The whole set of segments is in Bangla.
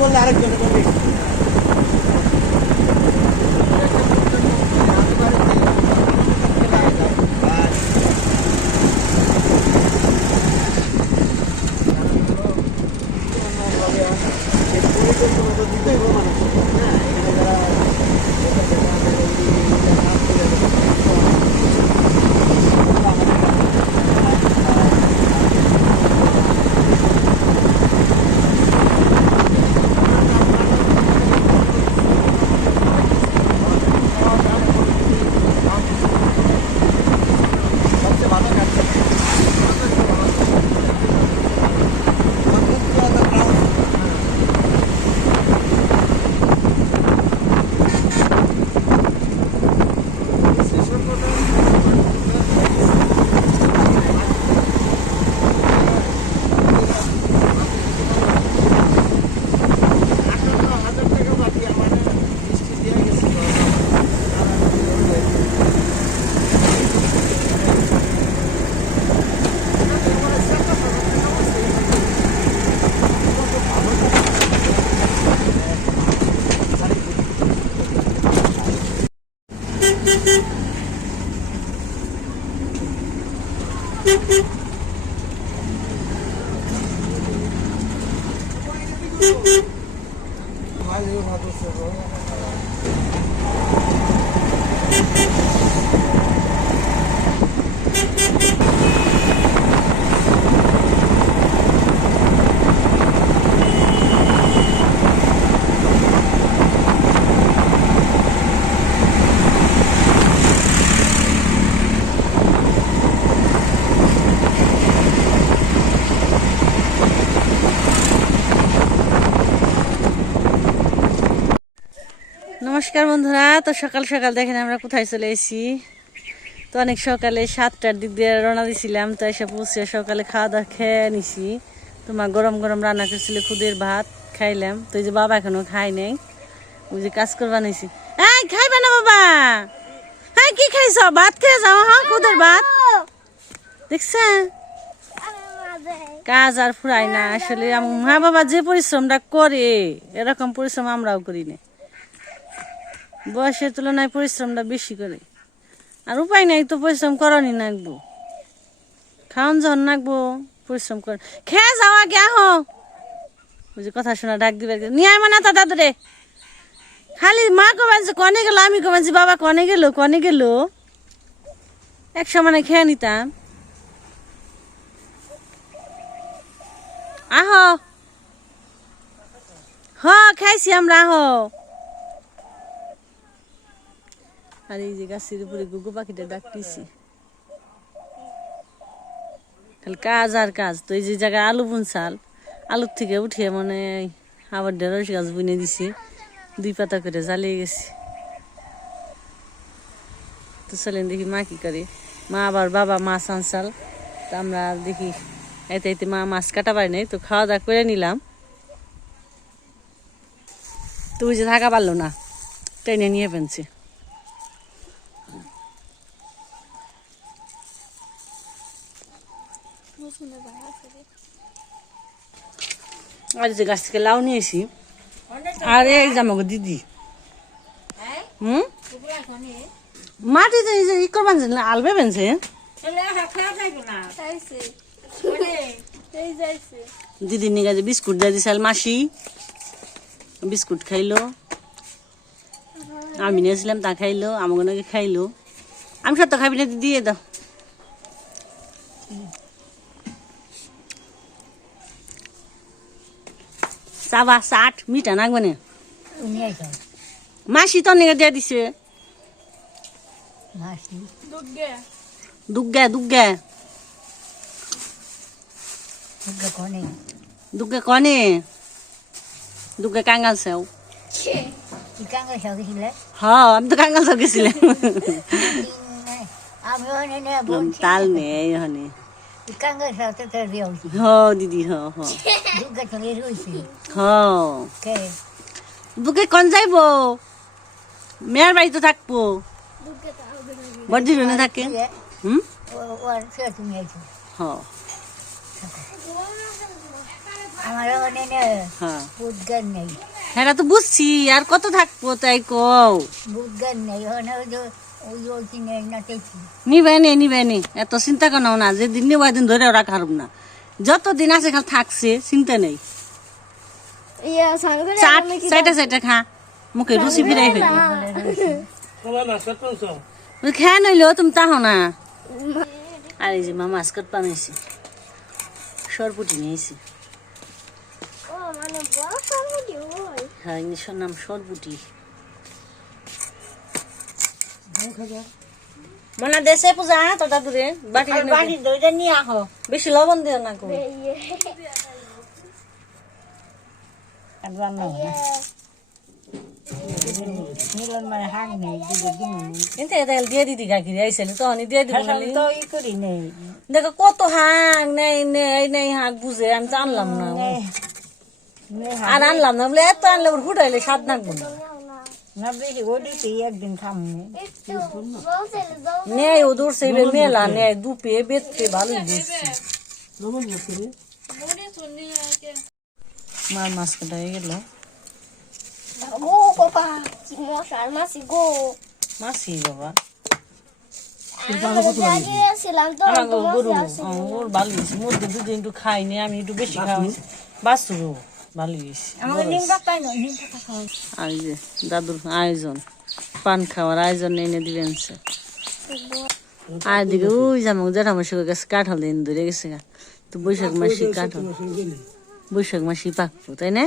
বললে আরেকজন বলবে নমস্কার বন্ধুরা, তো সকাল সকাল দেখেন আমরা কোথায় চলে এসেছি। তো অনেক সকালে 7টার দিক দিয়ে রওনা দিয়েছিলাম, তো এসে পৌঁছে সকালে খাওয়া দাওয়া খেয়ে নিছি। তোমার গরম গরম রান্না করছিল খুদের ভাত খাইলাম। তো এই যে বাবা এখনো খাই নাই, ওই যে কাজ করবা নিছি। এই খাইবে না বাবা? হ্যাঁ কি খাইছ? ভাত খেয়ে যাও। হ্যাঁ খুদের ভাত দেখছে। কাজ আর ফুরাই না আসলে। মা বাবা যে পরিশ্রমটা করে এরকম পরিশ্রম আমরাও করি না। বয়সের তুলনায় পরিশ্রমটা বেশি করে, আর উপায় নাই তো, পরিশ্রম করনি নাকবো। খাওয়ান যখন নাকবো পরিশ্রম কর। খেয়ে যাও আগে, আহো। ওই যে কথা শোনা ডাক দিবে, নিয়ে আয় না তা দাদুরে। খালি মা কমানছে কনে গেল, আমি কমানছি বাবা কনে গেল কনে গেল। এক সমানে খেয়ে নিতাম। আহো হ খাইছি আমরা, আহো। আর এই যে গাছের উপরে গুগু পাখিটা ডাকতেছি। খালি কাজ আর কাজ। তো এই যে জায়গায় আলু বুনছাল, আলুর থেকে উঠিয়ে মানে আবার ঢেঁড়স গাছ বুনে দিছি। 2 পাতা করে জ্বালিয়ে গেছি। তো চলেন দেখি মা কি করে। মা আবার বাবা মাছ আনছাল, তো আমরা দেখি এতে এতে মা মাছ কাটা পারি নাই। তো খাওয়া দাওয়া করে নিলাম। তো ওই যে থাকা পারলো না, ট্রেনে নিয়ে ফেলছে। আর যে গাছ থেকে লাউ নিয়েছি। আর এই যে আমাকে দিদি মাটিতে ই করবেন আলবে বেনছে। দিদির নিয়ে গেছে বিস্কুট দিয়ে দিছে মাসি, বিস্কুট খাইলো। আমি নিয়েছিলাম তা খাইলো, আমাকে নাকি খাইলো। আমি সব তো খাবি না, দিয়ে দাও। চাবা 60 মিঠা নাকবে না। মাসি তো নিয়ে দিয়ে দিছে। দুগ্গা দুগ্গা দুগ্গা কনে দুগ্গা কাঙ্গাল সেও। হ্যাঁ আমি তো কাঙ্গাল সেও গেছিলাম। তাল নেই এখানে। দিদি দুগে কন যাইব? মেয়ের বাড়ি তো থাকবো, বড় থাকে। হ্যাঁ হ্যাঁ তো বুঝছি আর কত থাকবো তাই কও নিবে নি এত চিন্তা করো না যেদিন নিব দিন ধরে ওরা খারব না যতদিন আছে খালি থাকছে চিন্তা নেই চাইটা খা মুখে রুচি ফিরাই ফেলি খেয়ে নইলেও তুমি তাহো না আর এই যে মা মাছ কাট বানাইছে সরপুটি নিয়েছি হ্যাঁ ইংলিশের নাম সরপুটি মনে দেশে পূজা তোটা দূরে বাটি দইটা নিয়ে আহ বেশি লবণ দিও না কো দিয়ে দিদি গাখি আইসেলি তো দিয়ে দিব দেখো কত হাঁক নেই নেই নেই হাঁক বুঝে আমি জানলাম না আর আনলাম না বলে এত আনলে ওর ফুটাইলে স্বাদ নাকবো না একদিন নেই ও দূর সেই মেলা নেই দুপে বেতপে ভালো দিচ্ছি মার মাছ কাটা হয়ে গেল মাসি বাবা গরু ওর ভালো হয়েছে মুরগি দুদিন একটু খাইনি আমি একটু বেশি খাওয়াই বাসুরও ভালো হয়েছে আর যে দাদুর আয়োজন পান খাওয়ার আয়োজন এনে দিবেন আর দিকে ওই জামা জেঠামশাই গেছে কাঁঠাল দিন ধরে গেছে তো বৈশাখ মাসি কাঁঠাল বৈশাখ মাসি পাকবো তাই না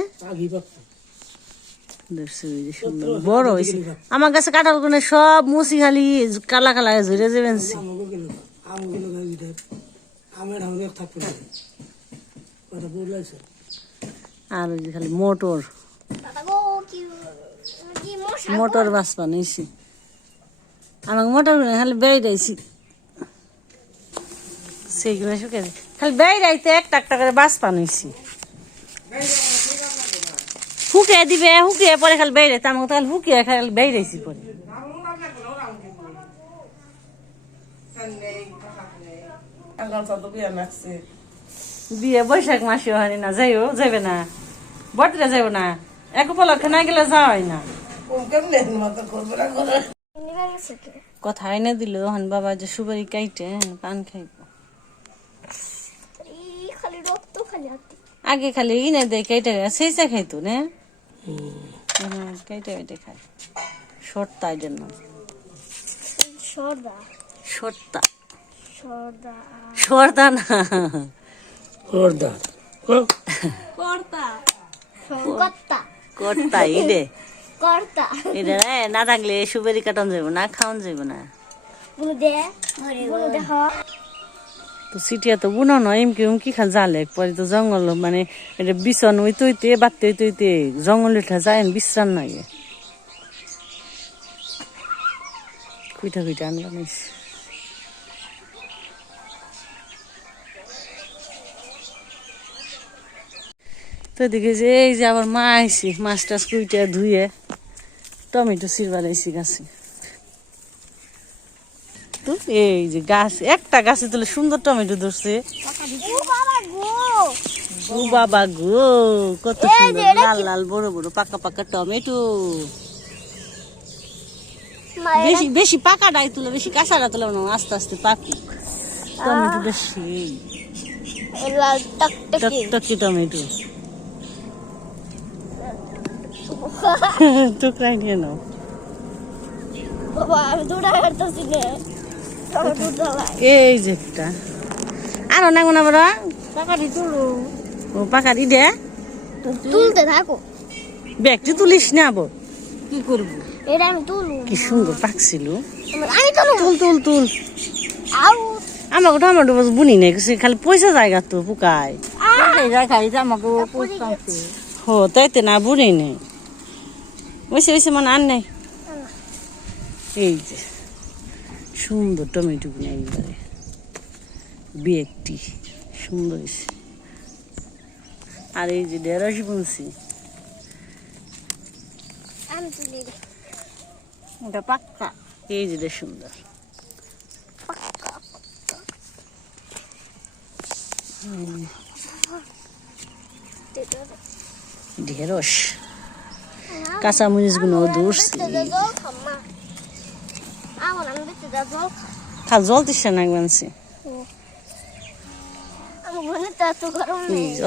বড় হয়েছে আমার কাছে কাঁঠাল কোনে সব মুসি খালি কালা কালা ঝরে যাবেন আর ওই যে খালি মোটর মোটর বাস বানাইছি আমাকে মোটর খালি বেড়াইছি সেইগুলো শুকে খালি বেড়াইতে একটা একটা করে বাস বানাইছি হুকিয়ে দিবে হুকিয়ে পরে খালি বেড়াইতে আমাকে তো খালি হুকিয়ে খালি বেড়াইছি পরে বিয়ে বৈশাখ মাসে হয় না যাইও যাবে না বটরে যাইব না এক উপলক্ষে না গেলে যাওয়া হয় না কথা এনে দিল হন বাবা যে সুপারি কাইটে পান খাইব আগে খালি ইনে দেয় কেটে সেই চা খাইতো না কেটে কেটে খায় সর্তা এটার নাম সর্তা সর্দা না কর্তা ইডে এটা না থাকলে সুপারি কাটান যাবো না খাওয়ান যাবো না তো সিটিয়া তো বুনো নয় এমকি উমকি খাল জালে পরে তো জঙ্গল মানে এটা বিছন ওই তৈতে বাড়তে তৈতে জঙ্গল উঠা যায় বিশ্রাম লাগে কুইটা কুইটা আনলাম তো দেখে যে এই যে আবার মা আইসি মাছ টাছ কুইটা ধুয়ে টমেটো চিরবালাইছি গাছে তো এই যে গাছ একটা গাছে তুলে সুন্দর টমেটো ধরছে ও বাবা গো কত সুন্দর লাল লাল বড় বড় পাকা পাকা টমেটো বেশি বেশি পাকাটাই তুলে বেশি কাঁচাটা তুলে না আস্তে আস্তে পাকুক টমেটো বেশি টকটকি টমেটো টুকরাই নিয়ে নাও এই যে একটা আরো না গোনা বড় পাকাটি তুলো ও পাকাটি দে তুলতে থাকো ব্যাগটি তুলিস না আবার কি করবো এটা আমি তুলু কি সুন্দর পাকছিল আমি তুলু তুল তুল তুল আমাকে টমেটো বুনি নাই খালি পয়সা জায়গা তো পুকায় আমাকে হো তাইতে না বুনি নেই ওইসে ওইসে মানে আর নাই এই যে সুন্দর টমেটো গুলো একবারে বেগটি সুন্দর হয়েছে আর এই যে ঢেঁড়স বুনছি ওটা পাক্কা এই যে সুন্দর ঢেঁড়স কাঁচামরিচগুলো ধরছি খা জল দিচ্ছে না মানছি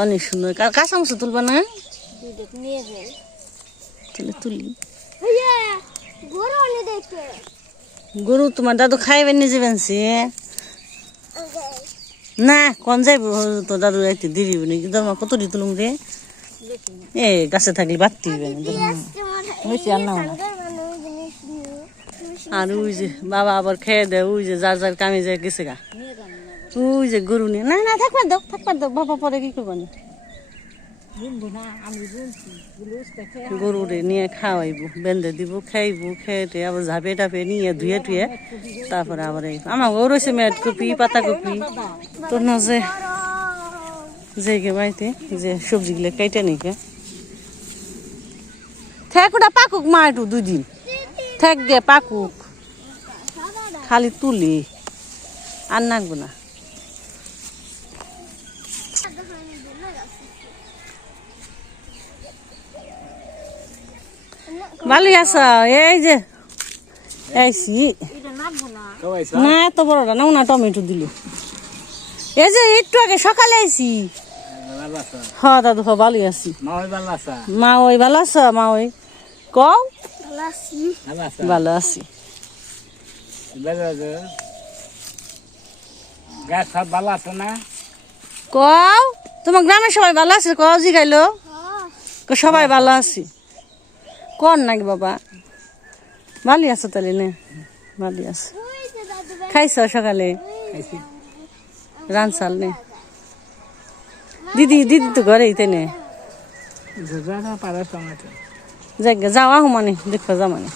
অনেক সুন্দর কাঁচামরিচ তুলবা না তাহলে তুলি গরু তোমার দাদু খাইবে নিজে বেনছি না কোন যাইব তো দাদু যাইতে দেরি হবে নাকি তোমার কত দি তুলুম রে এ গাছে থাকলে বাড়তে হবে আর ওই যে বাবা আবার খেয়ে দেয় ওই যে যার যার কামে যায় গেছে গা ওই যে গরু নিয়ে না না থাকবার দাও বাবা পরে কি করবো না গরুরে নিয়ে খাওয়াইব বেঁধে দিব খাইব খেয়ে আবার ঝাঁপে টাপে নিয়ে ধুয়ে টুয়ে তারপরে আবার আমার গরু রয়েছে মেট কপি পাতা কপি তোর না যে গে বাড়িতে যে সবজিগুলো কেটে নিকে থাক ওটা পাকুক মা একটু 2 দিন থাক গে পাকুক খালি তুলি আর নাকবো না ভালোই আছো এই যে আইসি না এত বড়টা নাও না টমেটো দিল এই যে একটু আগে সকালে আইসি হ্যাঁ দাদু ভালোই আছি মা ওই ভালো আছো মা ওই কও ভালো আছি কও তোমার গ্রামের সবাই ভালো আছে কও জিগাইলো সবাই ভালো আছি কোন নাকি বাবা ভালোই আছো তাহলে না ভালোই আছো খাইছ সকালে রান চাল নে দিদি তো ঘরে তাই নে যাওয়া মানে দেখো যা মানে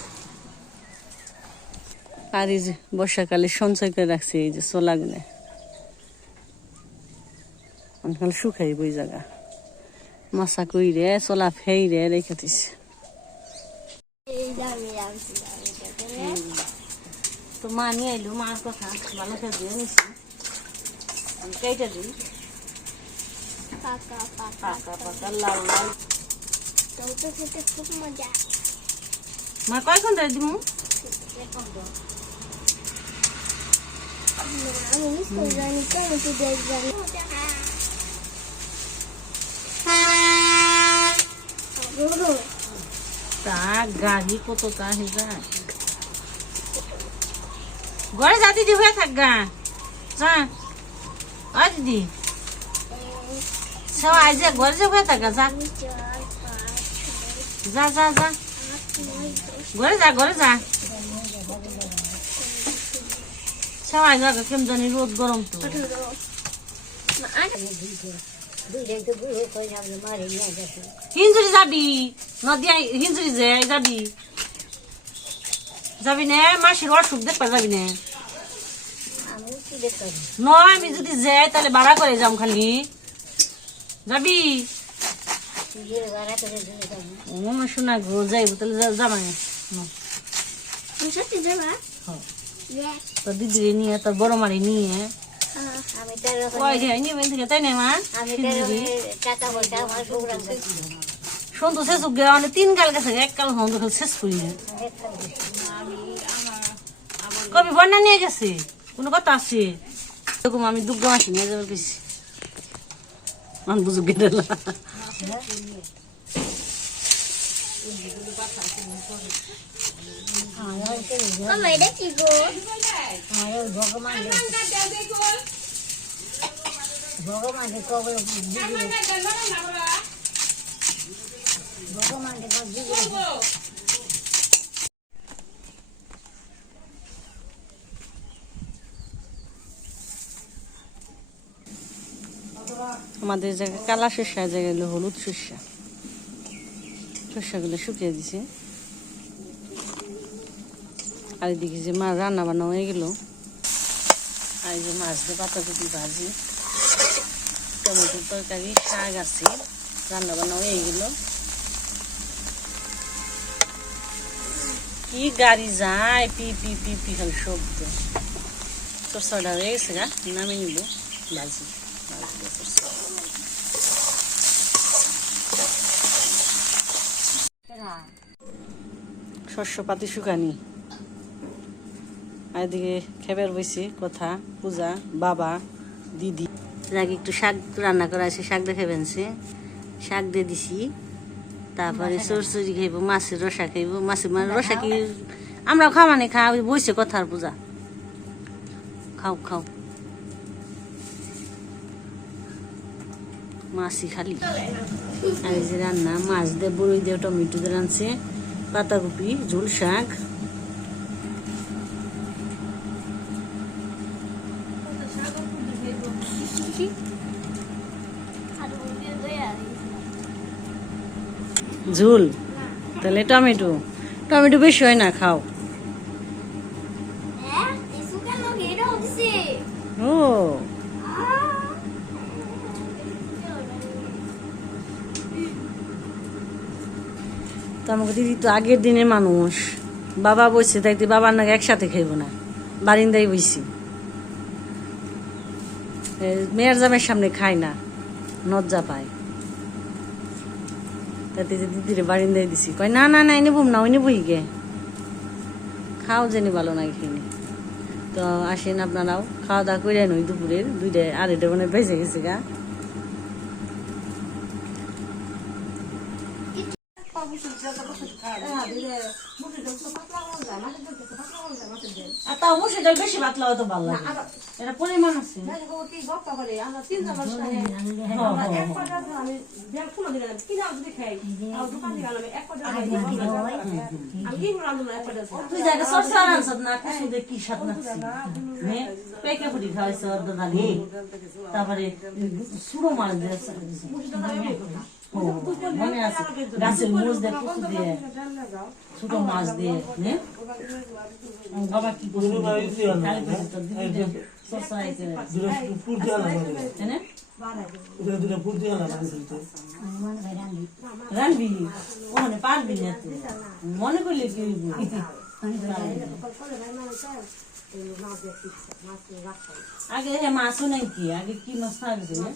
আর এই যে বর্ষাকালে সঞ্চয় করে রাখছি এই যে ছোলা গুনে অনেককাল শুকাই বই জায়গা মাছা কইরে ছোলা ফেইরে রেখে দিছে তো মা নিয়ে এলো মার কথা ভালো করে দিয়ে নিছি আমি কেটে দিই পাকা লাল লাল মা কয় ঘন্টা দিব তা গাড়ি কত তা হে যায় ঘরে যা দিদি হয়ে থাক গা যা আ দিদি সবাই যে ঘরে যে হয়ে থাকা যা যা যা যা ঘরে যা সবাই জায়গা কেমন জানি রোদ গরম তো হিঞ্জুরি যাবি নদিয়া হিঞ্জুরি যে যাবি না মাসির অসুখ দেখবা যাবি না নয় আমি যদি যাই তাহলে ভাড়া করে যাম খালি যাবি শোনা গো যাইব তাহলে যাবা তোর দিদি নিয়ে তোর বড় মারি নিয়ে তাই না মা সন্তু শেষ মানে 3 কাল গেছে 1 কাল সন্তু শেষ করি কবি বন্যা নিয়ে গেছে কোনো কথা আছে এরকম আমি দুর্গা মাসি নিয়ে যাবার গেছি মান বুঝু গেলা আমাদের জায়গায় কালা শস্যা জায়গায় হলো হলুদ শস্যাগুলো শুকিয়ে দিছে আর এদিকে যে মাছ রান্না বান্না হয়ে গেল আর এই যে মাছ দিয়ে পাতাকপি ভাজি টমেটোর তরকারি শাক আছে রান্না বান্না হয়ে গেল কি গাড়ি যায় পি পি পি পি খালি শব্দ সরষাটা হয়ে গেছে গা নামে নিব ভাজি শস্যপাতি শুকানি। আর এদিকে খেবার বইছে কথা পূজা বাবা দিদি। আগে একটু শাক রান্না করা আছে, শাক দেখে বেনছে, শাক দিয়ে দিছি। তারপরে চরচড়ি খাইব, মাছের রসা খাইব। মাছের রসা কি আমরাও খাওয়া নেই, খাওয়া বইছে কথার পূজা। খাও খাও মাছই খালি। আর এই যে রান্না মাছ দিয়ে বড়ই দিয়ে টমেটো দিয়ে রানছে, পাতাকপি ঝোল শাক। ঝোল তাহলে টমেটো টমেটো বেশি হয় না, খাও। ও তো আমাকে দিদি তো আগের দিনের মানুষ, বাবা বসছে তাই বাবার নাকি একসাথে খাইব না, বারিন্দায় বইছি। মেয়ের জামের সামনে খায় না, লজ্জা পায়। তাতে যে দিদিরে বারিন্দায় দিছি, কয় না না না এনে বুম না ওই বই গে খাও, জেনে ভালো না এখানে। তো আসেন আপনারাও খাওয়া দাওয়া করে নই, দুপুরের 2টা 2:30 মানে বেজে গেছে গা। তাও মুসুর ডাল বেশি পাতলা হয়তো ভালো লাগে, এটা পরিমাণ আছে। তুই জায়গা সরষে আনছ না, কিছু দিয়ে কি স্বাদ লাগছে, পেকে পুরি খাওয়াইছ দাদি। তারপরে সুড়ো মাছ দিয়েছে, মনে আছে গাছের মোজ দিয়ে কুচু দিয়ে ছোট মাছ দিয়ে। বাবা কি করছে রানবি ওখানে পারবি না, মনে করলে কি আগে মাছও নাই কি, আগে কি মাছ থাকবে না।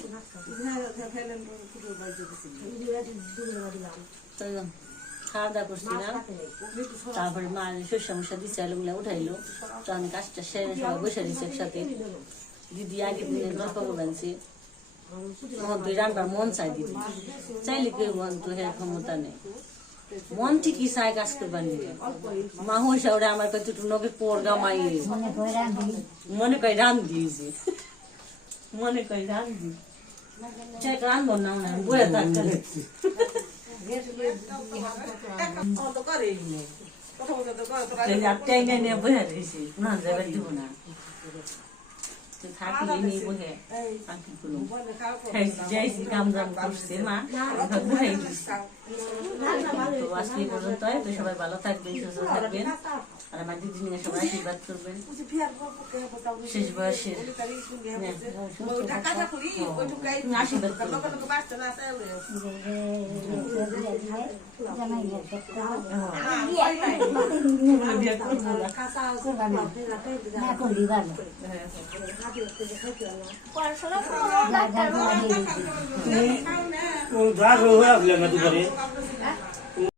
খাওয়া দাওয়া করছিলাম, তারপরে মা শস্য মশা দিচ্ছে, আলুগুলা উঠাইলো। তো আমি কাজটা সেরে সবাই বসে দিচ্ছি একসাথে। দিদি আগের দিনের গল্প বানছি, আমার তুই রান্নার মন চাই, দিদি চাইলে কেউ তো হের ক্ষমতা নেই, মন ঠিকই চাই কাজ করবার নিয়ে। মা হইসা ওরা আমার কাছে একটু নগে পর গামাই মনে কয় রান দিয়েছে, মনে কয় রান দি রানবো না বয়ে থাকতে বয়ে দিয়েছি না, যাবার দিব না থাকি নিয়ে বহে যাইছি, কাম জাম করছে মা বুঝাই দিচ্ছে। তো আজকে এই পর্যন্ত, তো সবাই ভালো থাকবেন, সুস্থ থাকবেন, আর আমার দিদি নিয়ে সবাই আশীর্বাদ করবেন। শেষ বয়সের আশীর্বাদ পড়াশোনা